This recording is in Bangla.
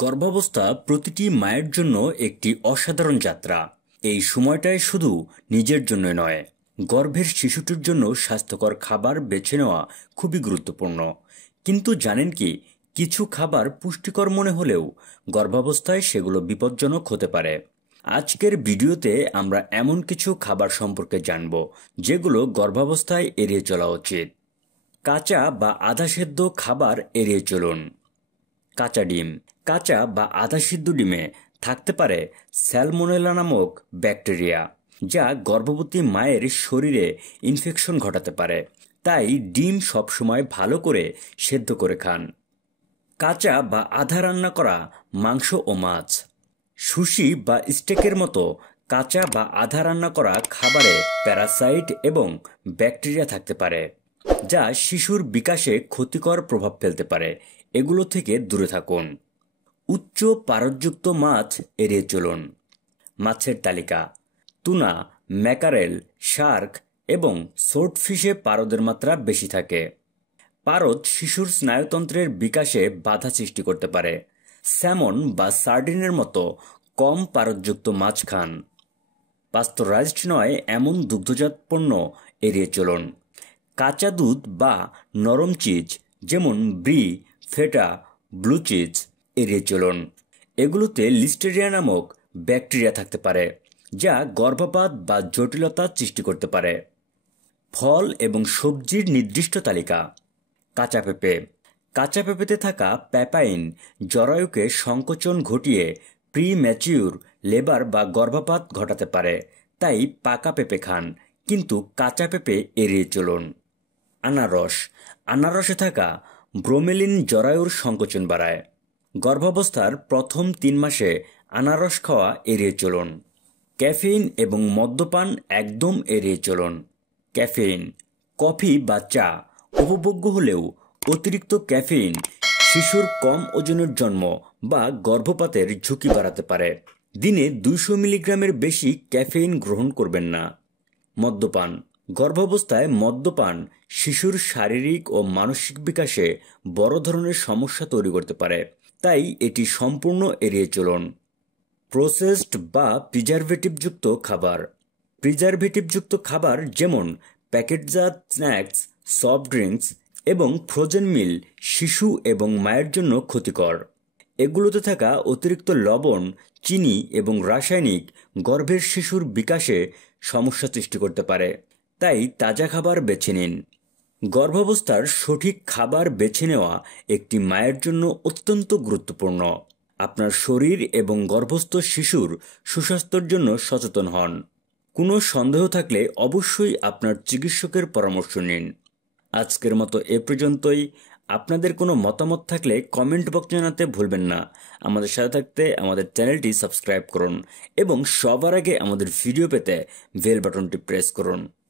গর্ভাবস্থা প্রতিটি মায়ের জন্য একটি অসাধারণ যাত্রা। এই সময়টায় শুধু নিজের জন্য নয়, গর্ভের শিশুটির জন্য স্বাস্থ্যকর খাবার বেছে নেওয়া খুবই গুরুত্বপূর্ণ। কিন্তু জানেন কি, কিছু খাবার পুষ্টিকর মনে হলেও গর্ভাবস্থায় সেগুলো বিপজ্জনক হতে পারে। আজকের ভিডিওতে আমরা এমন কিছু খাবার সম্পর্কে জানব যেগুলো গর্ভাবস্থায় এড়িয়ে চলা উচিত। কাঁচা বা আধা সেদ্ধ খাবার এড়িয়ে চলুন। কাঁচা ডিম। কাঁচা বা আধা সিদ্ধ ডিমে থাকতে পারে স্যালমোনেলা নামক ব্যাকটেরিয়া, যা গর্ভবতী মায়ের শরীরে ইনফেকশন ঘটাতে পারে। তাই ডিম সবসময় ভালো করে সেদ্ধ করে খান। কাঁচা বা আধা রান্না করা মাংস ও মাছ। সুশি বা স্টেকের মতো কাঁচা বা আধা রান্না করা খাবারে প্যারাসাইট এবং ব্যাকটেরিয়া থাকতে পারে, যা শিশুর বিকাশে ক্ষতিকর প্রভাব ফেলতে পারে। এগুলো থেকে দূরে থাকুন। উচ্চ পারদযুক্ত মাছ এড়িয়ে চলুন। মাছের তালিকা: টুনা, ম্যাকারেল, শার্ক এবং সোর্টফিশে পারদের মাত্রা বেশি থাকে। পারদ শিশুর স্নায়ুতন্ত্রের বিকাশে বাধা সৃষ্টি করতে পারে। স্যামন বা সার্ডিনের মতো কম পারদযুক্ত মাছ খান। পাস্তুরাইজড নয় এমন দুগ্ধজাত পণ্য এড়িয়ে চলুন। কাঁচা দুধ বা নরম চিজ যেমন ব্রি, ফেটা, ব্লু চিজ এড়িয়ে চলুন। এগুলোতে লিস্টেরিয়া নামক ব্যাকটেরিয়া থাকতে পারে, যা গর্ভপাত বা জটিলতা সৃষ্টি করতে পারে। ফল এবং সবজির নির্দিষ্ট তালিকা: কাঁচা পেঁপে। কাঁচা পেঁপেতে থাকা প্যাপাইন জরায়ুকে সংকোচন ঘটিয়ে প্রিম্যাচিউর লেবার বা গর্ভপাত ঘটাতে পারে। তাই পাকা পেঁপে খান, কিন্তু কাঁচা পেঁপে এড়িয়ে চলুন। আনারস। আনারসে থাকা ব্রোমেলিন জরায়ুর সংকোচন বাড়ায়। গর্ভাবস্থার প্রথম 3 মাসে আনারস খাওয়া এড়িয়ে চলুন। ক্যাফেইন এবং মদ্যপান একদম এড়িয়ে চলুন। ক্যাফেইন। কফি বা চা উপভোগ্য হলেও অতিরিক্ত ক্যাফেইন শিশুর কম ওজনের জন্ম বা গর্ভপাতের ঝুঁকি বাড়াতে পারে। দিনে 200 মিলিগ্রামের বেশি ক্যাফেইন গ্রহণ করবেন না। মদ্যপান। গর্ভাবস্থায় মদ্যপান শিশুর শারীরিক ও মানসিক বিকাশে বড় ধরনের সমস্যা তৈরি করতে পারে, তাই এটি সম্পূর্ণ এড়িয়ে চলুন। প্রসেসড বা প্রিজারভেটিভযুক্ত খাবার। প্রিজারভেটিভযুক্ত খাবার যেমন প্যাকেটজাত স্ন্যাক্স, সফট ড্রিঙ্কস এবং ফ্রোজেন মিল শিশু এবং মায়ের জন্য ক্ষতিকর। এগুলোতে থাকা অতিরিক্ত লবণ, চিনি এবং রাসায়নিক গর্ভের শিশুর বিকাশে সমস্যা সৃষ্টি করতে পারে। তাই তাজা খাবার বেছে নিন। গর্ভাবস্থার সঠিক খাবার বেছে নেওয়া একটি মায়ের জন্য অত্যন্ত গুরুত্বপূর্ণ। আপনার শরীর এবং গর্ভস্থ শিশুর সুস্বাস্থ্যের জন্য সচেতন হন। কোনো সন্দেহ থাকলে অবশ্যই আপনার চিকিৎসকের পরামর্শ নিন। আজকের মতো এ পর্যন্তই। আপনাদের কোনো মতামত থাকলে কমেন্ট বক্সে জানাতে ভুলবেন না। আমাদের সাথে থাকতে আমাদের চ্যানেলটি সাবস্ক্রাইব করুন এবং সবার আগে আমাদের ভিডিও পেতে বেল বাটনটি প্রেস করুন।